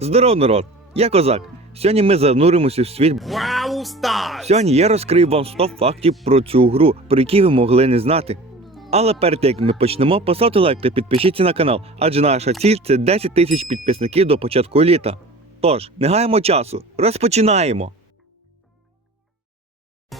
Здоров, народ! Я козак. Сьогодні ми зануримося в світ. Wow! Сьогодні я розкрию вам 100 фактів про цю гру, про які ви могли не знати. Але перед тим як ми почнемо, поставте лайк та підпишіться на канал, адже наша ціль це 10 тисяч підписників до початку літа. Тож, не гаємо часу, розпочинаємо!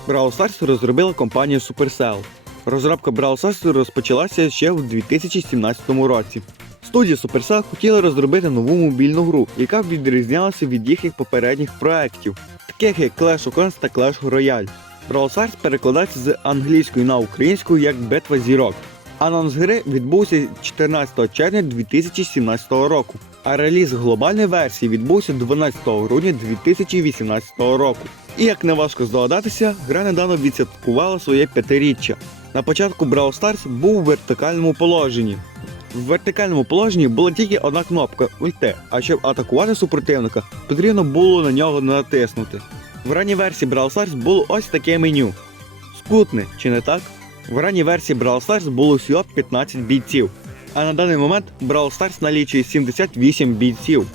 Brawl Stars розробила компанія Supercell. Розробка Brawl Stars розпочалася ще в 2017 році. Студія Supercell хотіла розробити нову мобільну гру, яка б відрізнялася від їхніх попередніх проєктів, таких як Clash of Clans та Clash Royale. Brawl Stars перекладається з англійської на українську як Битва зірок. Анонс гри відбувся 14 червня 2017 року, а реліз глобальної версії відбувся 12 грудня 2018 року. І як не важко здогадатися, гра недавно відсвяткувала своє п'ятиріччя. На початку Brawl Stars був у вертикальному положенні. В вертикальному положенні була тільки одна кнопка ульти, а щоб атакувати супротивника, потрібно було на нього натиснути. В ранній версії Brawl Stars було ось таке меню. Скутне, чи не так? В ранній версії Brawl Stars було всього 15 бійців, а на даний момент Brawl Stars налічує 78 бійців.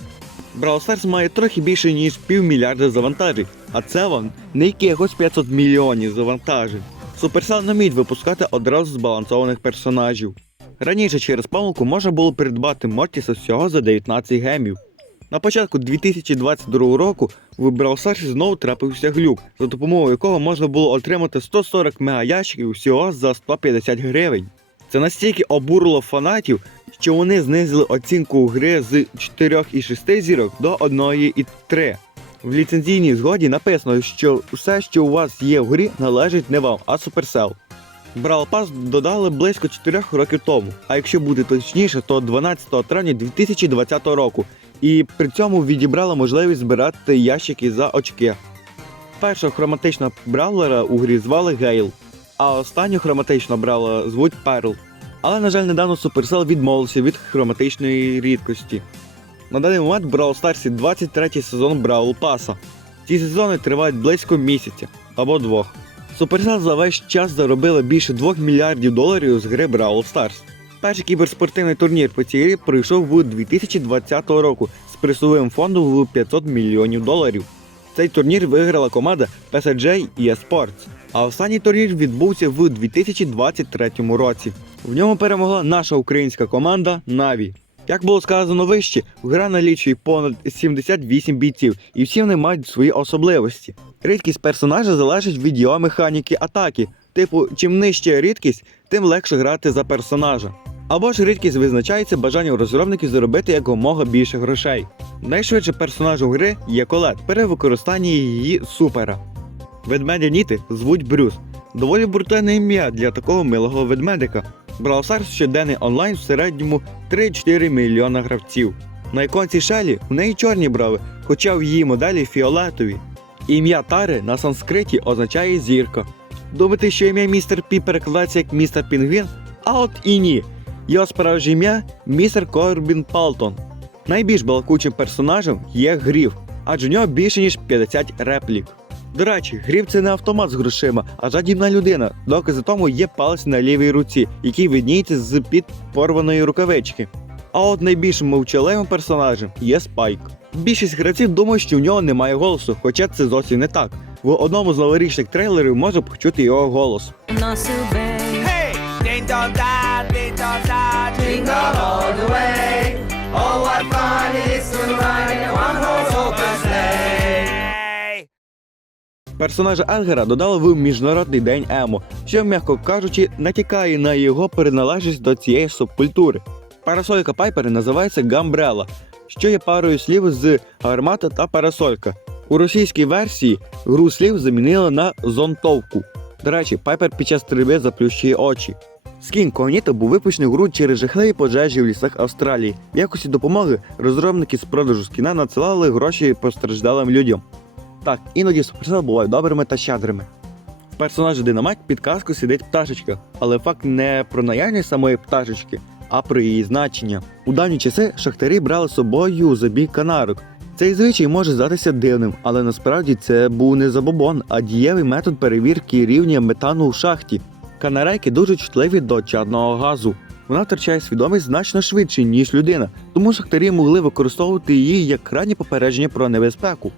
Brawl Stars має трохи більше ніж півмільярда завантажень, а це вам не якихось 500 мільйонів завантажень. Supercell не вміють випускати одразу збалансованих персонажів. Раніше через помилку можна було придбати Мортіса всього за 19 гемів. На початку 2022 року в Brawl знову трапився глюк, за допомогою якого можна було отримати 140 мегаящиків всього за 150 гривень. Це настільки обурило фанатів, що вони знизили оцінку гри з 4,6 зірок до 1,3. В ліцензійній згоді написано, що все, що у вас є в грі, належить не вам, а Supercell. Brawl Pass додали близько 4 років тому, а якщо бути точніше, то 12 травня 2020 року, і при цьому відібрали можливість збирати ящики за очки. Першого хроматичного бравлера у грі звали Гейл, а останню хроматичного бравлера звуть Перл. Але, на жаль, недавно Supercell відмовився від хроматичної рідкості. На даний момент Brawl Stars 23 сезон Brawl Pass. Ці сезони тривають близько місяця або двох. Supercell за весь час заробила більше 2 мільярдів доларів з гри Brawl Stars. Перший кіберспортивний турнір по цій грі пройшов в 2020 року з призовим фондом в 500 мільйонів доларів. Цей турнір виграла команда PSG eSports, а останній турнір відбувся в 2023 році. В ньому перемогла наша українська команда Na'Vi. Як було сказано вище, гра налічує понад 78 бійців, і всі вони мають свої особливості. Рідкість персонажа залежить від його механіки атаки. Типу, чим нижча рідкість, тим легше грати за персонажа. Або ж рідкість визначається бажанням розробників заробити якомога більше грошей. Найшвидше персонажем гри є Колет при використанні її супера. Ведмедя Ніти звуть Брюс. Доволі брутальне ім'я для такого милого ведмедика. Brawl щоденний онлайн в середньому 3-4 мільйона гравців. На іконці Шелі в неї чорні брови, хоча в її моделі фіолетові. Ім'я Тари на санскриті означає зірка. Думаєте, що ім'я містер Пі перекладається як містер Пінгвін? А от і ні. Його справжнє ім'я містер Корбін Палтон. Найбільш балакучим персонажем є Гріф, адже в нього більше ніж 50 реплік. До речі, Гріф це не автомат з грошима, а жадібна людина. Докази тому є палець на лівій руці, який видніється з під порваної рукавички. А от найбільшим мовчаливим персонажем є Спайк. Більшість гравців думають, що в нього немає голосу, хоча це зовсім не так. В одному з новорічних трейлерів можна почути його голос. Hey! Персонажа Енгера додали в міжнародний день Емо, що, м'яко кажучи, натякає на його приналежність до цієї субкультури. Парасолька Пайпера називається Гамбрела, що є парою слів з гармата та парасолька. У російській версії гру слів замінили на зонтовку. До речі, Пайпер під час стрільби заплющує очі. Скін Когніто був випущений в гру через жахливі пожежі в лісах Австралії. В якості допомоги розробники з продажу скіна надсилали гроші постраждалим людям. Так, іноді Supercell бувають добрими та щедрими. В персонажі Динамайк під казку сидить пташечка, але факт не про наявність самої пташечки, а про її значення. У давні часи шахтарі брали з собою забій канарок. Цей звичай може здатися дивним, але насправді це був не забобон, а дієвий метод перевірки рівня метану в шахті. Канарейки дуже чутливі до чадного газу. Вона втрачає свідомість значно швидше, ніж людина, тому шахтарі могли використовувати її як раннє попередження про небезпеку.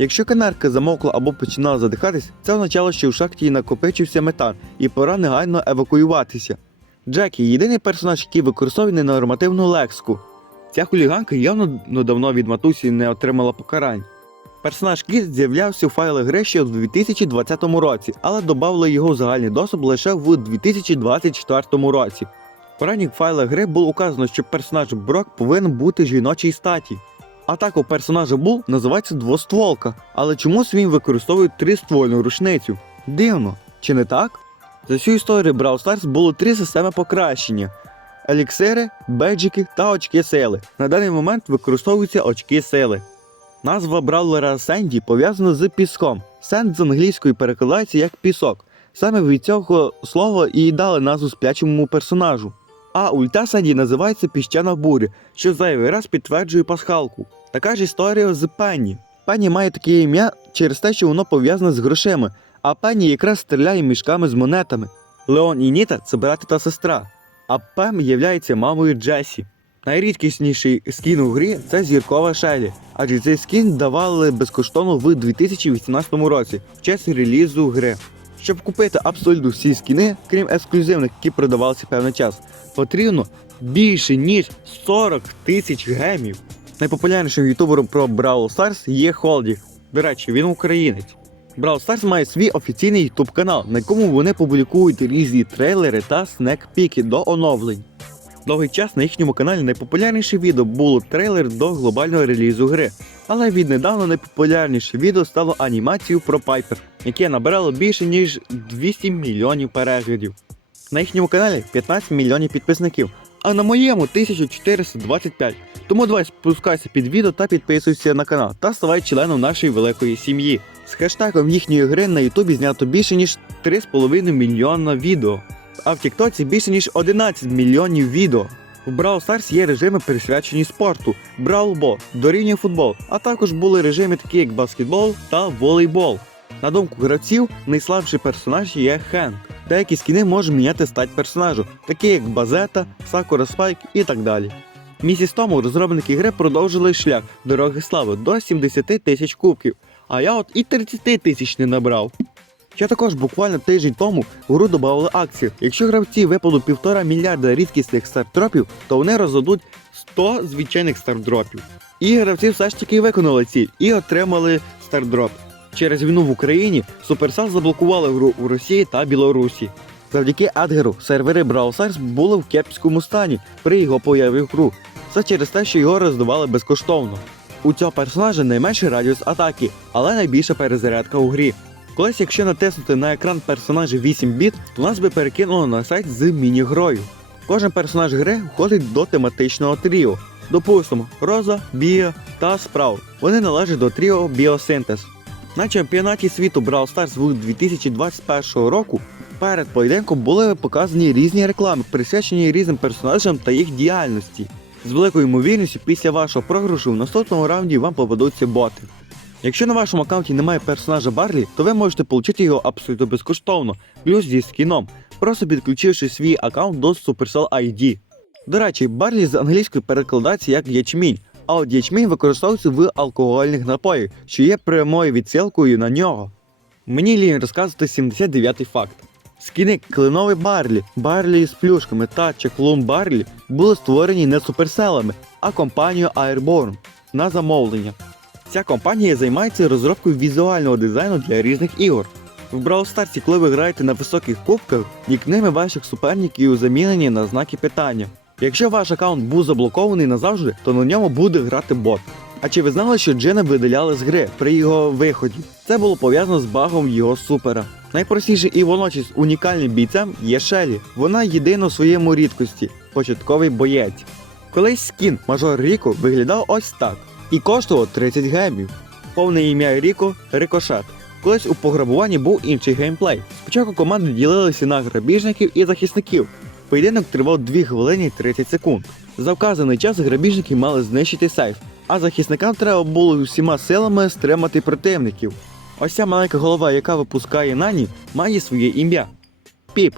Якщо канарка замовкла або починала задихатись, це означало, що в шахті накопичився метан і пора негайно евакуюватися. Джекі єдиний персонаж, який використовує ненормативну лексику. Ця хуліганка явно давно від матусі не отримала покарань. Персонаж Кіт з'являвся у файлах гри ще у 2020 році, але додали його в загальний доступ лише в 2024 році. В ранніх файлах гри було указано, що персонаж Брок повинен бути жіночій статі. Атака у персонажа Бул називається двостволка, але чомусь він використовує триствольну рушницю. Дивно, чи не так? За всю історію Brawl Stars було три системи покращення: еліксири, беджики та очки сили. На даний момент використовуються очки сили. Назва браулера Сенді пов'язана з піском. Сенд з англійської перекладається як пісок. Саме від цього слова і дали назву сплячому персонажу. А ульта Сенді називається піщана буря, що зайвий раз підтверджує пасхалку. Така ж історія з Пенні. Пенні має таке ім'я через те, що воно пов'язане з грошима, а Пенні якраз стріляє мішками з монетами. Леон і Ніта це брати та сестра, а Пем являється мамою Джесі. Найрідкісніший скін у грі це зіркова Шелі, адже цей скін давали безкоштовно в 2018 році в честь релізу гри. Щоб купити абсолютно всі скіни, крім ексклюзивних, які продавалися певний час, потрібно більше ніж 40 тисяч гемів. Найпопулярнішим ютубером про Brawl Stars є Холді. До речі, він українець. Brawl Stars має свій офіційний ютуб канал, на якому вони публікують різні трейлери та снекпіки до оновлень. Довгий час на їхньому каналі найпопулярніше відео було трейлер до глобального релізу гри. Але віднедавна найпопулярніше відео стало анімацією про Пайпер, яке набирало більше ніж 200 мільйонів переглядів. На їхньому каналі 15 мільйонів підписників, а на моєму 1425. Тому давай спускайся під відео та підписуйся на канал та ставай членом нашої великої сім'ї. З хештегом їхньої гри на Ютубі знято більше ніж 3,5 мільйона відео а в Тіктоці більше ніж 11 мільйонів відео. В Brawl Stars є режими присвячені спорту, Ball, дорівнює футбол, а також були режими такі як баскетбол та волейбол. На думку гравців, найслабший персонаж є Хенк. Деякі скіни можуть міняти стать персонажу, такі як Базета, Сакура Спайк і так далі. Місяць тому розробники гри продовжили шлях дороги слави до 70 тисяч кубків, а я от і 30 тисяч не набрав. Ще також буквально тиждень тому в гру додали акцію. Якщо гравці випадуть півтора мільярда рідкісних стартропів, то вони роздадуть 100 звичайних стартдропів. І гравці все ж таки виконали ціль і отримали стартдроп. Через війну в Україні Supercell заблокували гру у Росії та Білорусі. Завдяки Адгеру сервери Brawl Stars були в кепському стані при його появі в гру. Це через те, що його роздавали безкоштовно. У цього персонажа найменший радіус атаки, але найбільша перезарядка у грі. Колись, якщо натиснути на екран персонажа 8 біт, то нас би перекинуло на сайт з міні-грою. Кожен персонаж гри входить до тематичного тріо. Допустимо, Роза, Біо та Спраут. Вони належать до тріо Біосинтез. На чемпіонаті світу Brawl Stars у 2021 року перед поєдинком були показані різні реклами, присвячені різним персонажам та їх діяльності. З великою ймовірністю після вашого програшу в наступному раунді вам попадуться боти. Якщо на вашому аккаунті немає персонажа Барлі, то ви можете отримати його абсолютно безкоштовно, плюс зі скіном, просто підключивши свій аккаунт до Supercell ID. До речі, Барлі з англійської перекладається як ячмінь, а от ячмінь використовується в алкогольних напоях, що є прямою відсилкою на нього. Мені лінь розказувати 79-й факт. Скіни Клиновий Барлі, Барлі з плюшками та Чеклун Барлі були створені не суперселами, а компанією Airborne на замовлення. Ця компанія займається розробкою візуального дизайну для різних ігор. В Brawl Stars, коли ви граєте на високих кубках, нікнейми ваших суперників замінені на знаки питання. Якщо ваш аккаунт був заблокований назавжди, то на ньому буде грати бот. А чи ви знали, що Джина видаляли з гри при його виході? Це було пов'язано з багом його супера. Найпростіший і водночас унікальним бійцем є Шелі. Вона єдина у своєму рідкості початковий боєць. Колись скін Мажор Ріко виглядав ось так і коштував 30 гемів. Повне ім'я Ріко Рикошет. Колись у пограбуванні був інший геймплей. Спочатку команди ділилися на грабіжників і захисників. Поєдинок тривав 2 хвилини і 30 секунд. За вказаний час грабіжники мали знищити сейф, а захисникам треба було всіма силами стримати противників. Ось ця маленька голова, яка випускає нані, має своє ім'я Піп.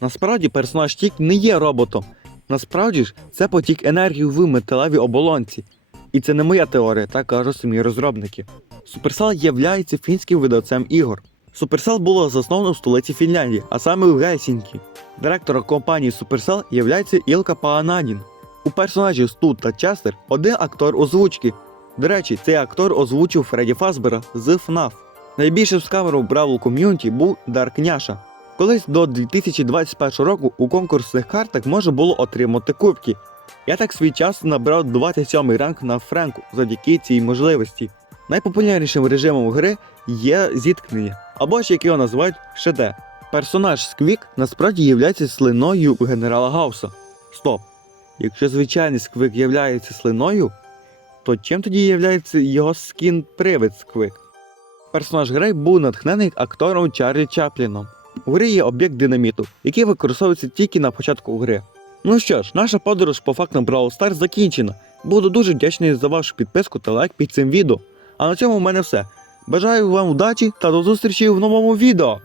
Насправді персонаж Тік не є роботом. Насправді ж, це потік енергії в металевій оболонці. І це не моя теорія, так кажуть самі розробники. Supercell являється фінським видавцем ігор. Supercell було засновано в столиці Фінляндії, а саме в Гельсінкі. Директором компанії Supercell являється Ілка Паанадін. У персонажі Сту та Честер один актор озвучки. До речі, цей актор озвучив Фредді Фазбера з FNAF. Найбільшим скамером Бравл ком'юніті був Дарк Няша. Колись до 2021 року у конкурсних картах можна було отримати кубки. Я так свій час набрав 27 ранг на Френку завдяки цій можливості. Найпопулярнішим режимом гри є зіткнення, або ж як його називають ШД. Персонаж Сквік насправді є слиною генерала Гауса. Стоп. Якщо звичайний Сквик є слиною, то чим тоді є його скін привид Сквик? Персонаж гри був натхнений актором Чарлі Чапліном. У грі є об'єкт динаміту, який використовується тільки на початку гри. Ну що ж, наша подорож по фактам Brawl Stars закінчена. Буду дуже вдячний за вашу підписку та лайк під цим відео. А на цьому в мене все. Бажаю вам удачі та до зустрічі в новому відео!